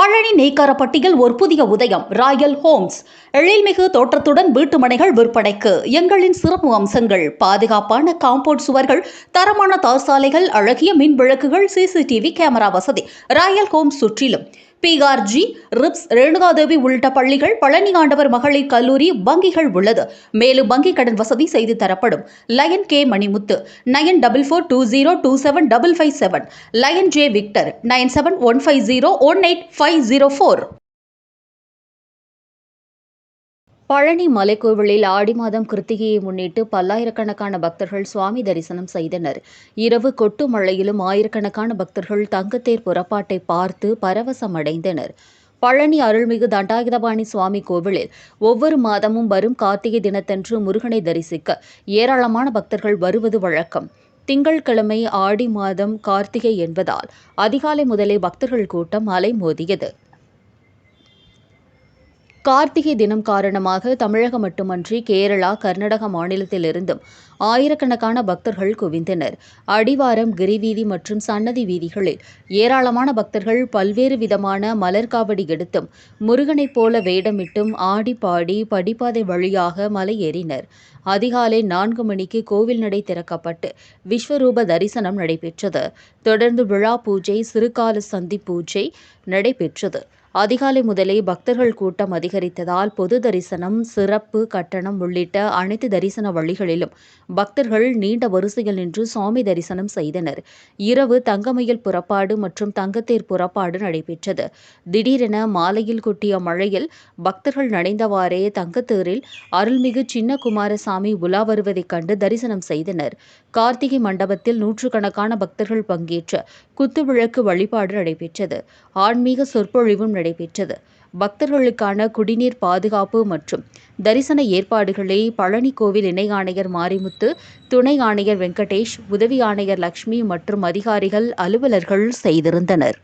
பழனி நெய்க்காரப்பட்டியில் ஒரு புதிய உதயம். ராயல் ஹோம்ஸ் எழில்மிகு தோற்றத்துடன் வீட்டுமனைகள் விற்பனைக்கு. எங்களின் சிறப்பு அம்சங்கள்: பாதுகாப்பான காம்பவுண்ட் சுவர்கள், தரமான தார்சாலைகள், அழகிய மின் விளக்குகள், சிசிடிவி கேமரா வசதி. ராயல் ஹோம்ஸ் சுற்றிலும் PRG, ரிப்ஸ், ரேணுகாதேவி உள்ளிட்ட பள்ளிகள், பழனி ஆண்டவர் மகளிர் கல்லூரி, வங்கிகள் உள்ளது. மேலும் வங்கி கடன் வசதி செய்து தரப்படும். Lion K Manimuthu 9442027557, lion J Victor 9715018504. Palani மலைக்கோவிலில் ஆடி மாதம் கிருத்திகையை முன்னிட்டு பல்லாயிரக்கணக்கான பக்தர்கள் சுவாமி தரிசனம் செய்தனர். இரவு கொட்டு மழையிலும் ஆயிரக்கணக்கான பக்தர்கள் தங்கத்தேர் புறப்பாட்டை பார்த்து பரவசமடைந்தனர். பழனி அருள்மிகு தண்டாயுதபாணி சுவாமி கோவிலில் ஒவ்வொரு மாதமும் வரும் கார்த்திகை தினத்தன்று முருகனை தரிசிக்க ஏராளமான பக்தர்கள் வருவது வழக்கம். திங்கட்கிழமை ஆடி மாதம் கார்த்திகை என்பதால் அதிகாலை முதலே பக்தர்கள் கூட்டம் அலைமோதியது. கார்த்திகை தினம் காரணமாக தமிழகம் மட்டுமன்றி கேரளா, கர்நாடக மாநிலத்திலிருந்தும் ஆயிரக்கணக்கான பக்தர்கள் குவிந்தனர். அடிவாரம், கிரிவீதி மற்றும் சன்னதி வீதிகளில் ஏராளமான பக்தர்கள் பல்வேறு விதமான மலர்காவடி எடுத்தும் முருகனைப் போல வேடமிட்டும் ஆடி பாடி படிப்பாதை வழியாக மலை ஏறினர். அதிகாலை 4 மணிக்கு கோவில் நடை திறக்கப்பட்டு விஸ்வரூப தரிசனம் நடைபெற்றது. தொடர்ந்து விழா பூஜை, சிறுகால சந்தி பூஜை நடைபெற்றது. அதிகாலை முதலே பக்தர்கள் கூட்டம் அதிகரித்ததால் பொது தரிசனம், சிறப்பு கட்டணம் உள்ளிட்ட அனைத்து தரிசன வழிகளிலும் பக்தர்கள் நீண்ட வரிசையில் நின்று சுவாமி தரிசனம் செய்தனர். இரவு தங்கமயில் புறப்பாடு மற்றும் தங்கத்தேர் புறப்பாடு நடைபெற்றது. திடீரென மாலையில் கொட்டிய மழையில் பக்தர்கள் நனைந்தவாறே தங்கத்தேரில் அருள்மிகு சின்ன குமாரசாமி உலா வருவதைக் கண்டு தரிசனம் செய்தனர். கார்த்திகை மண்டபத்தில் நூற்றுக்கணக்கான பக்தர்கள் பங்கேற்ற குத்துவிளக்கு வழிபாடு நடைபெற்றது. ஆன்மீக சொற்பொழிவும் நடைபெற்றது. பக்தர்களுக்கான குடிநீர் பாதுகாப்பு மற்றும் தரிசன ஏற்பாடுகளை பழனி கோவில் இணை ஆணையர் மாரிமுத்து, துணை ஆணையர் வெங்கடேஷ், உதவி ஆணையர் லட்சுமி மற்றும் அதிகாரிகள், அலுவலர்கள் செய்திருந்தனர்.